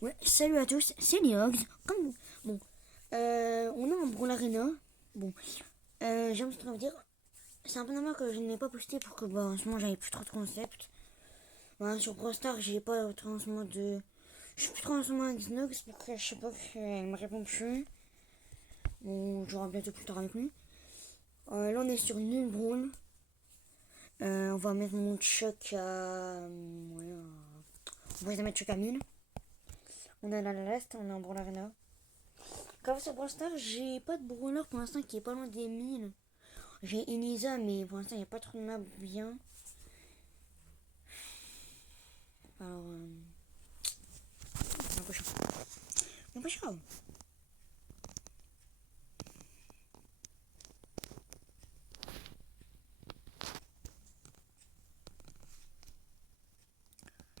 Ouais, salut à tous, c'est Léox. Comme bon, on est en Brawl Arena. Bon, j'ai envie de vous dire, c'est un peu normal que je n'ai pas posté pour que en ce moment j'avais plus trop de concepts. Sur Brawl Stars, j'ai pas trop en ce moment de, je suis plus trop en ce moment à 19, c'est pour que je sais pas qu'elle me répond plus. Bon, j'aurai bientôt plus tard avec lui. Là, on est sur Nul Brawl. On va mettre mon choc à, on va mettre choc à 1000. On est à l'est, on est en Brawl Arena. Comme sur Brawl Stars, j'ai pas de brawler pour l'instant qui est pas loin des 1000. J'ai Elisa, mais pour l'instant, il n'y a pas trop de maps bien. Alors, c'est un peu chaud. Un peu chaud.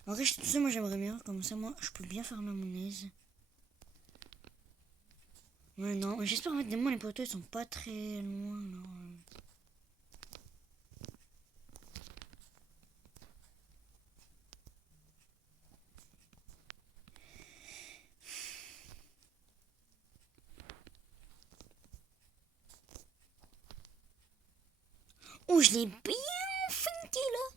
En vrai, tout ça, moi j'aimerais bien. Comme ça, moi, je peux bien faire ma monnaise. Ouais, non, j'espère en fait, les poteaux ils sont pas très loin. Alors, oh, je l'ai bien feinté là.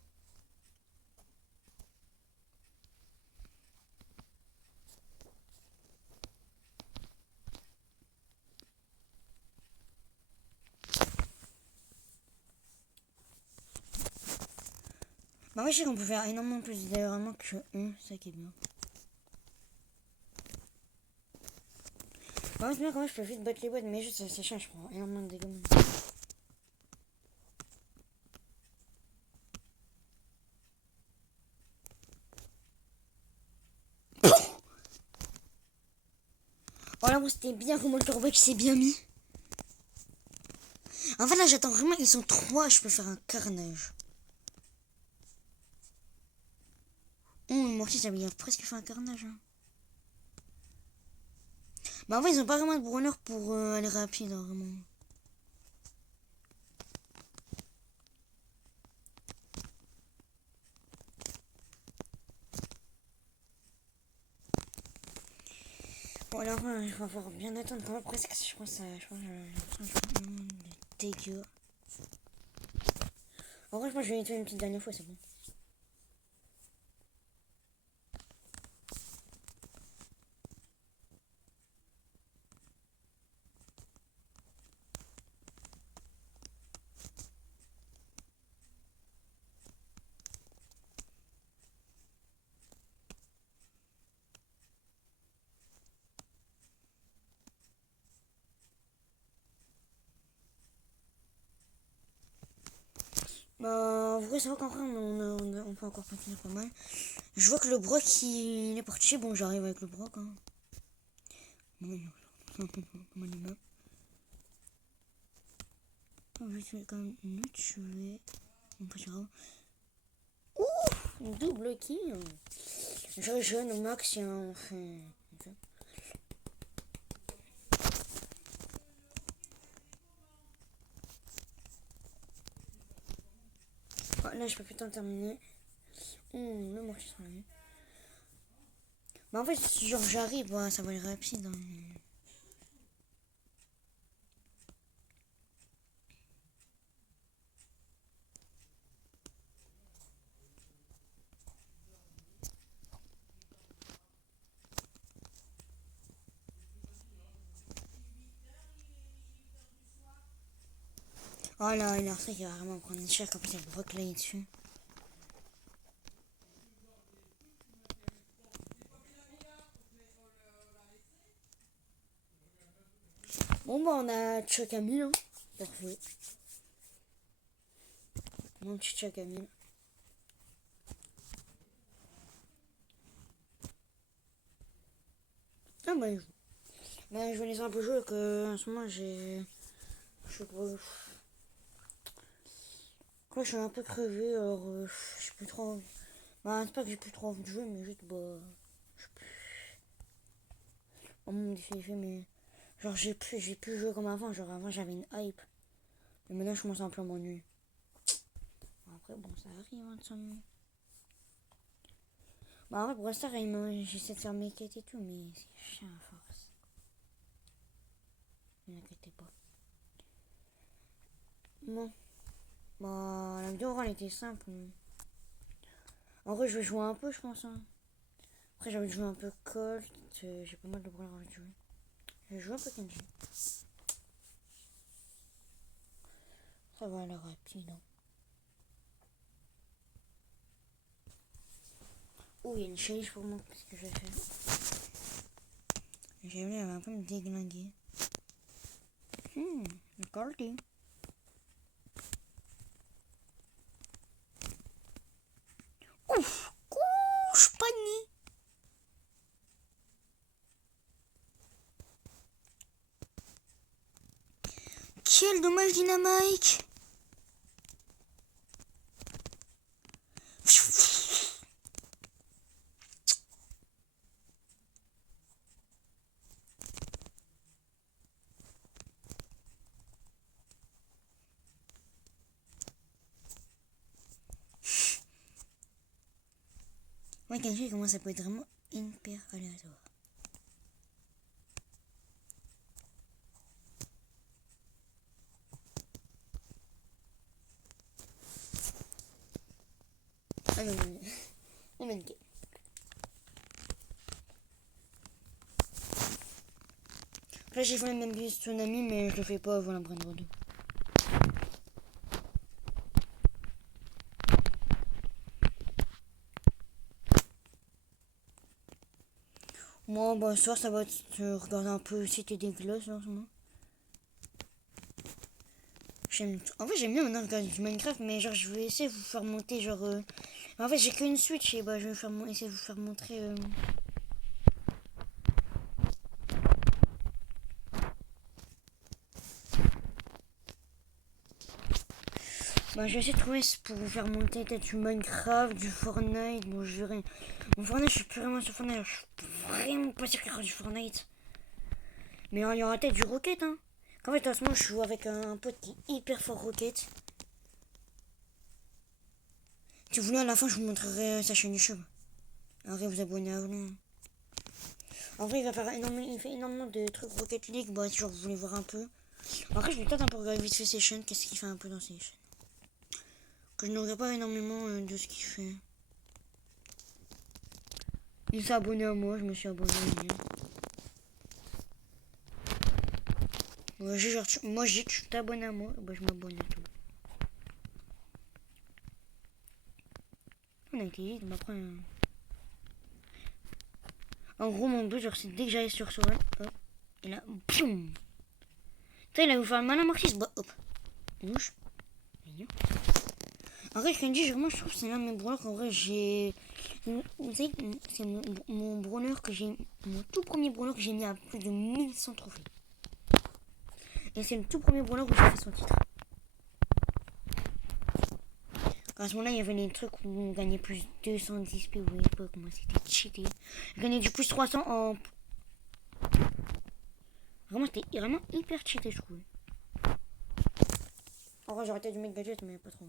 Bah, ouais, je sais qu'on peut faire énormément plus d'aéroman que 1, c'est ça qui est bien. Bah, ouais, c'est bien quand même, je peux vite battre les boîtes, mais juste ça change, je prends énormément de dégâts. Oh là, bon, c'était bien comment le turbo qui s'est bien mis. En fait, là, j'attends vraiment, ils sont 3, je peux faire un carnage. Oh, mon fils, il a presque fait un carnage. Hein. Bah, en fait, ils ont pas vraiment de brawler pour aller rapide, hein, vraiment. Bon, alors, il va falloir bien attendre quand même, presque, je pense, je pense, dégueu. En vrai, je pense que je vais nettoyer une petite dernière fois, c'est bon. Bah, en vrai, ça va qu'en vrai, on peut encore continuer pas mal. Je vois que le broc, il est parti. Bon, j'arrive avec le broc. Hein. Bon, c'est un peu comme un immeuble. Je vais tuer quand même le tuer. On peut dire. Ouh, double kill. Je jeune au max, enfin. Oh, là, je peux putain terminer. Le mortier sur la vue. Bah, en fait, si genre j'arrive, ouais, ça va aller rapide. Hein. Oh là, il a ça qui va vraiment prendre cher. En plus, il y a le broc là dessus. Bon, bah, on a Chuck à 1000. Hein. Parfait. Mon petit Chuck à 1000. Ah, bah, je vais laisser un peu jouer que en ce moment, j'ai. Je sais pas. Quoi, je suis un peu crevé, alors je suis plus trop envie. Bah, c'est pas que j'ai plus trop envie de jouer, mais juste, bah. Je suis pas mon définitif, mais. Genre, j'ai plus joué comme avant. Genre, avant, j'avais une hype. Mais maintenant, je commence un peu à m'ennuyer. Après, bon, ça arrive, hein, de ça. Bah, en vrai, pour l'instant, j'essaie de faire mes quêtes et tout, mais c'est chiant à force. Ne vous inquiétez pas. Bon. Bah, la vidéo, elle était simple. En vrai, je vais jouer un peu, je pense. Hein. Après, j'ai envie de jouer un peu Colt. J'ai pas mal de brawlers à jouer. Je vais jouer un peu Kenji. Ça va aller rapide. Hein. Oh, il y a une challenge pour moi. Qu'est-ce que je vais faire? J'ai vu, elle va un peu me déglinguer. Le Colty. Ouf! Couche panier! Quel dommage dynamite! Ouais, Kenji, comment ça peut être vraiment hyper aléatoire. Ah non, non, non, non, ok. Là, j'ai fait le même but tsunami, mais je le fais pas avant la prendre 2. Moi, bon, soir, ça va être regarder un peu si t'es dégueulasse en ce moment. En fait, j'aime bien maintenant regarder du Minecraft, mais genre, je vais essayer de vous faire monter, genre. En fait, j'ai qu'une Switch et bah, je vais essayer de vous faire montrer. Bah, je vais essayer de trouver pour vous faire monter peut-être du Minecraft, du Fortnite. Bon, je verrai. Bon, Fortnite, je suis plus vraiment sur Fortnite. Je suis vraiment pas sûr qu'il y aura du Fortnite. Mais il y aura peut-être du Rocket, hein. En fait, en ce moment, je joue avec un pote qui est hyper fort Rocket. Si vous voulez, à la fin, je vous montrerai sa chaîne YouTube. Arrêtez de vous abonner à vous. En vrai, il fait énormément de trucs Rocket League. Bah, si genre, vous voulez voir un peu. Après, je vais peut-être un peu regarder vite fait ses chaînes. Qu'est-ce qu'il fait un peu dans ses chaînes. Que je ne regarde pas énormément de ce qu'il fait. Il s'est abonné à moi, je me suis abonné à lui. Ouais, moi, je dis que tu t'abonnes à moi. Bah, je m'abonne à toi. On a été vite, mais après. En gros, mon but, genre, c'est dès que j'arrive sur Soren, hop, et là, pium. Putain, il a voulu faire le malin Marquis, bah, hop. Bouge. En vrai, Kenji, vraiment, je trouve que c'est l'un de mes brawlers qu'en vrai, j'ai. Vous savez, c'est mon brawler que j'ai. Mon tout premier brawler que j'ai mis à plus de 1100 trophées. Et c'est le tout premier brawler où j'ai fait son titre. À ce moment-là, il y avait les trucs où on gagnait plus 210 P. Vous voyez pas comment c'était cheaté. Je gagnais du plus 300 en. Vraiment, c'était vraiment hyper cheaté, je trouve. En vrai, j'aurais peut-être dû mettre gadget, mais pas trop.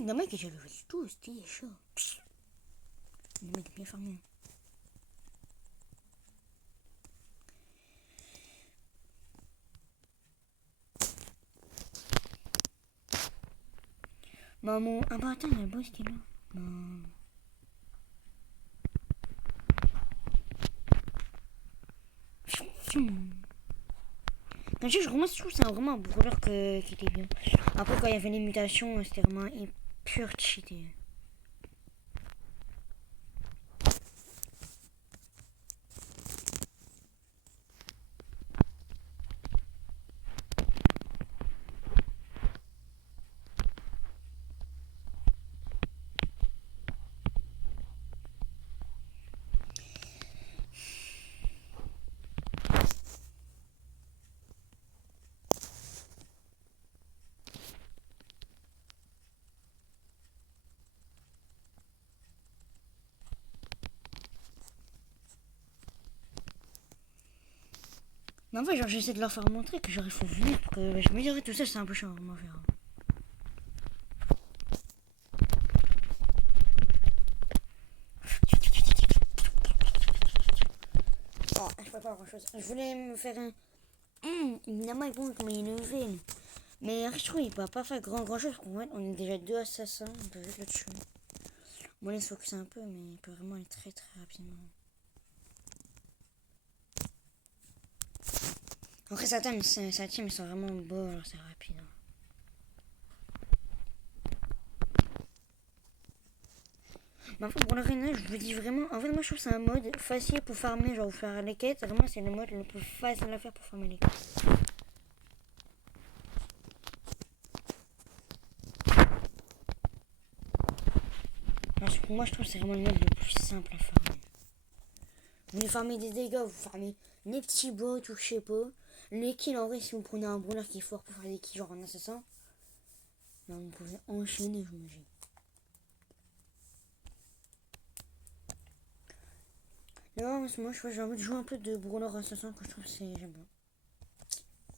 Le mec, j'avais fait tout, c'était chaud. Le mec est bien fermé. Maman. Ah bah attends, il y a le boss qui est là. Quand je commence, je trouve que c'est vraiment un brawler qui était bien. Après, quand il y avait les mutations, c'était vraiment pur cheaté. Mais en fait, genre, j'essaie de leur faire montrer que genre, il faut venir pour que je me dirais tout ça, c'est un peu chiant à faire. Oh, je peux pas grand chose. Je voulais me faire un. Évidemment, il peut comment il est levé. Mais je trouve qu'il peut pas faire grand chose. On est déjà deux assassins. On peut juste le tuer. Bon, laisse focuser un peu, mais il peut vraiment aller très rapidement. Après, sa team, ils sont vraiment beaux, alors c'est rapide. Mais en fait, pour l'arena, je vous dis vraiment, en fait, moi je trouve que c'est un mode facile pour farmer, genre pour faire les quêtes. Vraiment, c'est le mode le plus facile à faire pour farmer les quêtes. Moi, je trouve que c'est vraiment le mode le plus simple à farmer. Vous voulez farmer des dégâts, vous farmez les petits bots ou je sais pas. Les kills, en vrai, si vous prenez un brawler qui est fort pour faire des kills, genre un assassin, là, vous pouvez enchaîner, j'imagine. Là, en ce moment, j'ai envie de jouer un peu de brawler assassin que je trouve que j'aime bien.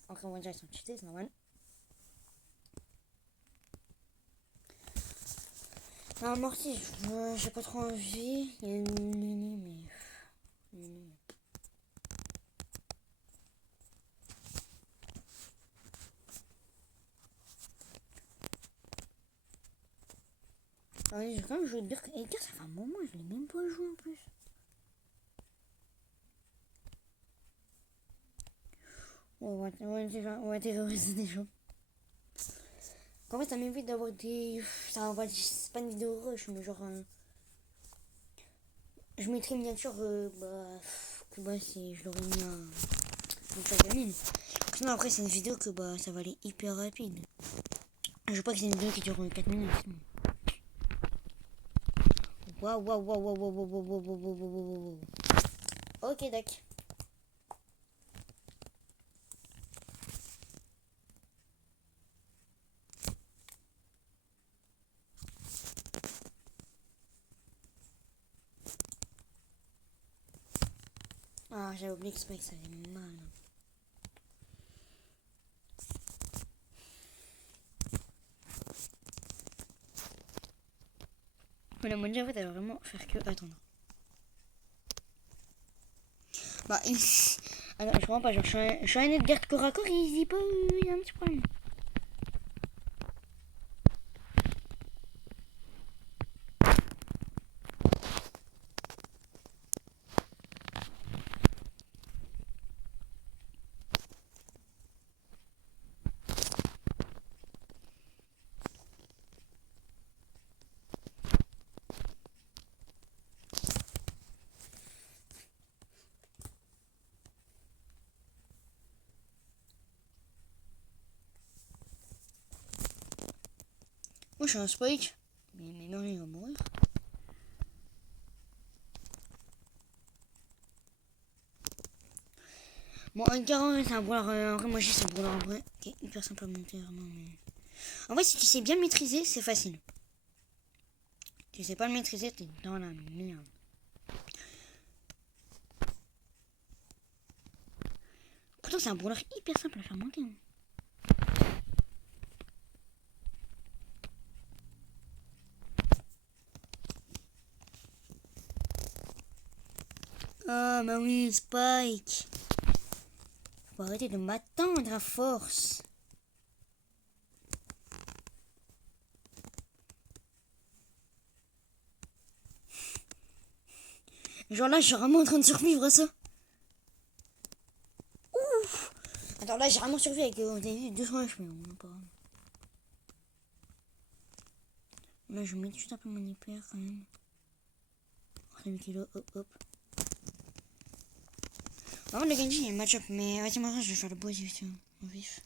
Encore, on va dire, ils sont cheatés, c'est normal. Non, Morty, j'ai pas trop envie. Il y a une Nini, mais. Ah oui, j'ai quand même joué Edgar. Edgar, ça fait un moment, je l'ai même pas joué en plus. On va terroriser des gens. En fait, ça m'évite d'avoir des. Ça va, c'est pas une vidéo rush, mais genre. Je mettrai une miniature. Que bah, si je l'aurais mis en gamine. Sinon, après, c'est une vidéo que bah, ça va aller hyper rapide. Je veux pas que c'est une vidéo qui dure 4 minutes. Waouh, waouh, waouh, waouh, waouh, waouh, waouh, waouh, waouh, waouh, waouh. Ok, d'accord. Ah, j'avais oublié que ce mec, ça avait mal. Mais la monnaie, en fait, elle va vraiment faire que attendre. Bah, alors, je comprends pas, genre, je suis un Edgar corps à corps, il dit pas, il y a un petit problème. Moi, je suis un Spike. Mais non, il va mourir. Bon, Edgar, c'est un brawler. En vrai, moi, j'ai ce brawler en vrai. Qui est hyper simple à monter, vraiment. Mais... En vrai, si tu sais bien le maîtriser, c'est facile. Si tu sais pas le maîtriser, t'es dans la merde. Pourtant, c'est un brawler hyper simple à faire monter. Hein. Ah, bah oui, Spike. Faut arrêter de m'attendre à force. Genre là, je suis vraiment en train de survivre à ça. Ouf. Attends, là, j'ai vraiment survécu avec 200 HP. Là, je mets juste un peu mon hyper quand même. 5 kilos, hop, hop. Avant de gagner, il y a un match-up, mais vas-y, moi, je vais faire le bois vite, en vif.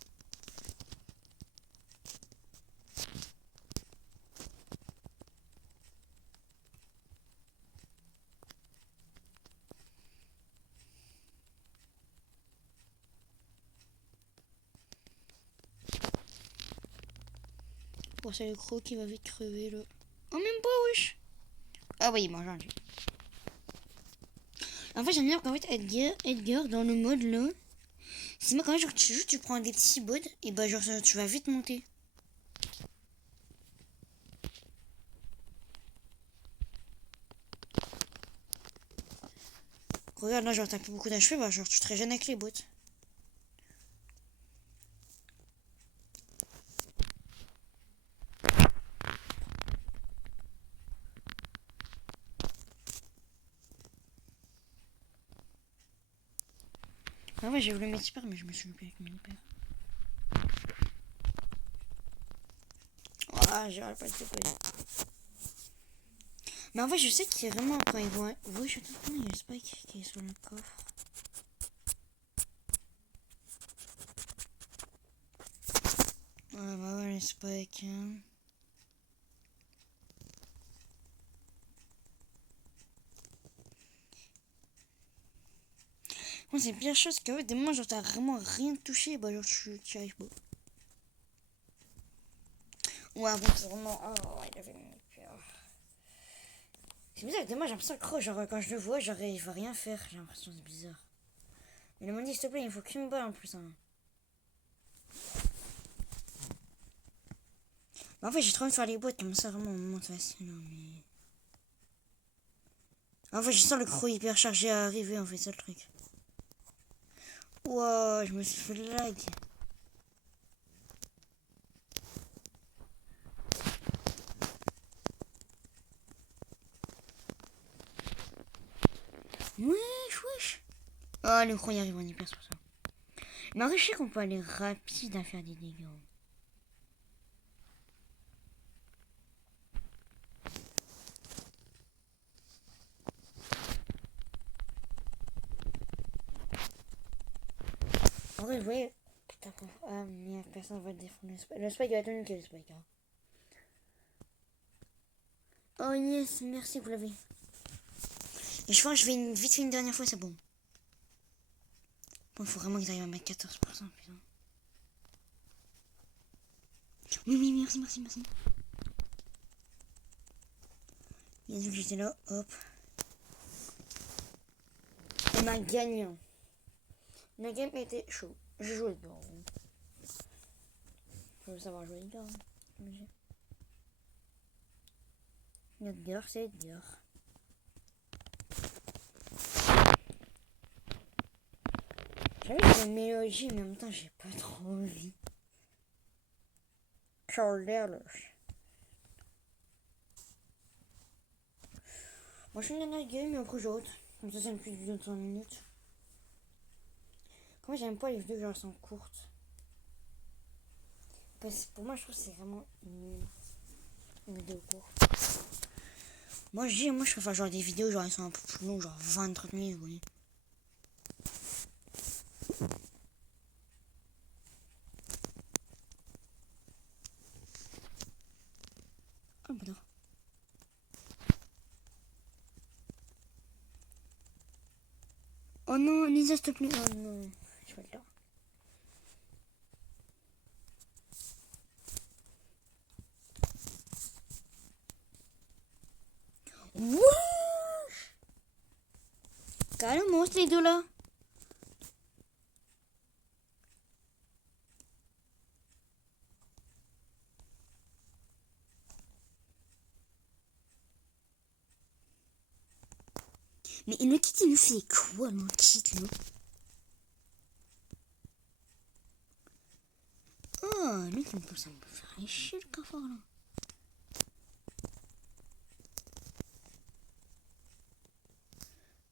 Bon, c'est le croc qui va vite crever, là. Oh, même pas, wesh. Ah oui, il mange un. En fait, j'aime bien qu'en fait, Edgar, dans le mode, là, C'est moi quand même, genre, tu prends des petits bots et bah, genre, tu vas vite monter. Regarde, là, genre, t'as plus beaucoup d'HP, bah, genre, tu te régènes avec les bots. Ah ouais, j'ai voulu mettre hyper, mais je me suis loupé avec mon hyper. Ah, j'aurais pas été quoi. Mais en fait, je sais qu'il y a vraiment quand ils vont. Oui, je sais pas, il y a le Spike qui est sur le coffre. Ah bah ouais, le Spike. Hein. Moi, c'est pire chose qu'en fait, des moments, genre, t'as vraiment rien touché, bah, genre, tu arrives pas. Ouais, bon, c'est vraiment. Oh, il avait mis peur. C'est bizarre, des moi, j'ai l'impression que Croc, genre, quand je le vois, genre, il va rien faire. J'ai l'impression que c'est bizarre. Mais il m'a dit, s'il te plaît, il faut qu'une balle en plus. Hein. Mais en fait, j'ai trop envie de faire les boîtes, comme ça, vraiment, on monte facile. Hein, mais... En fait, je sens le Croc hyper chargé à arriver, en fait, c'est le truc. Wow, je me suis fait lag. Wesh, wesh. Oh, le Croc y arrive en hyper, c'est pour ça. Mais en vrai, je sais qu'on peut aller rapide à faire des dégâts. En vrai, vous voyez. Putain, ah merde, personne va défendre le Spike. Le Spike, il va tenir que le Spike. Hein. Oh yes, merci, vous l'avez. Et je pense que je vais vite fait une dernière fois, c'est bon. Bon, il faut vraiment qu'ils arrivent à mettre 14%, putain. Oui, oui, merci, merci, merci. Il y a j'étais là, hop. On a gagné. La game était chaud. J'ai joué dedans. Faut savoir jouer dedans. Edgar, c'est Edgar. J'avais une mélodie, mais en même temps, j'ai pas trop envie. Shoulders. Moi, je suis une dernière game, mais après, j'ai autre. Comme ça, c'est une plus de 25 minutes. Moi, j'aime pas les vidéos genre sont courtes. Parce que pour moi, je trouve que c'est vraiment une vidéo courte. Moi, je préfère genre des vidéos genre elles sont un peu plus longues, genre 20-30 minutes, vous voyez. Oh, putain. Oh non, Lisa, s'il te plaît. Oh non, je vais le temps. Wesh! Calme-moi, ces deux-là. Mais le kit, il nous fait quoi, le kit, là? Oh, lui, il me pousse à me faire chier, le cafard, là.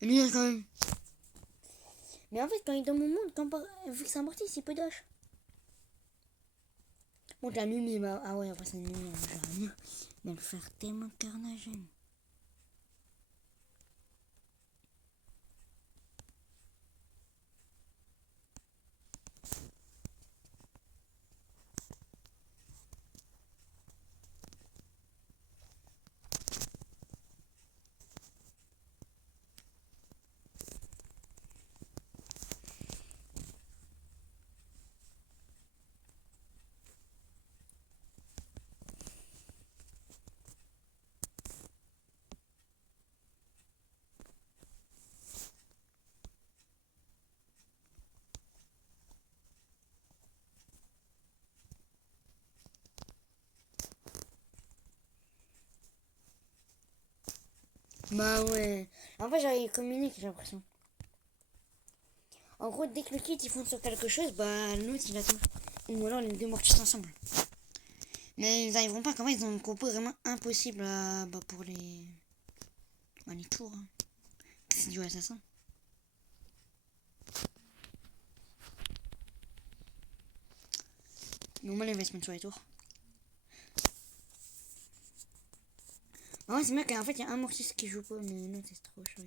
Lui, quand même. Mais en fait, quand il est dans mon monde, vu que c'est amorti, c'est peu d'âge. Bon, la nuit, ah ouais, après, c'est une nuit, genre, il va me faire tellement de carnage. Bah ouais. En fait, j'avais communiqué, j'ai l'impression. En gros, dès que le kit il fonce sur quelque chose, bah l'autre il attend. Ou alors les deux mortissent ensemble. Mais ils n'arriveront pas, comment ils ont un compo vraiment impossible pour les tours. Hein. C'est du assassin. Normalement, il va se mettre sur les tours. Ouais, c'est bien qu'en fait, il y a un mortiste qui joue pas, mais non, c'est trop chaud.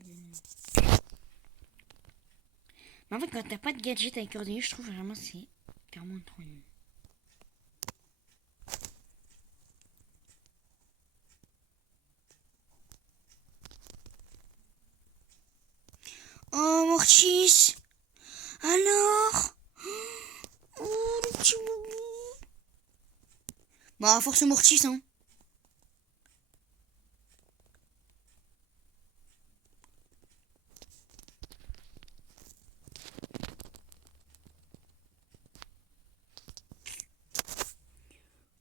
Mais en fait, quand t'as pas de gadget avec cordelier, je trouve vraiment c'est clairement trop nul. Oh, Mortis. Alors. Oh, le petit boubou. Bah, force Mortis, hein.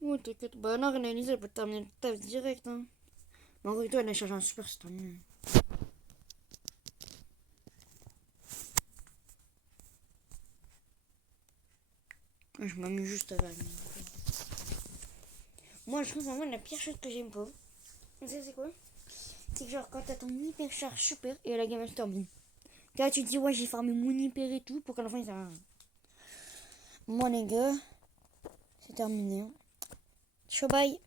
Oh, t'inquiète. Bah, non, Rénalise, elle peut terminer le taf direct, hein. Mais en vrai, toi, elle a changé un super, c'est tant mieux. Je m'amuse juste avec. Moi, je trouve vraiment la pire chose que j'aime pas. Vous savez, c'est quoi? C'est que, genre, quand t'as ton hyper charge super et la game se termine. Là, tu te dis, ouais, j'ai farmé mon hyper et tout pour qu'à la fin, ça. Moi, les gars, c'est terminé. Ciao, bye.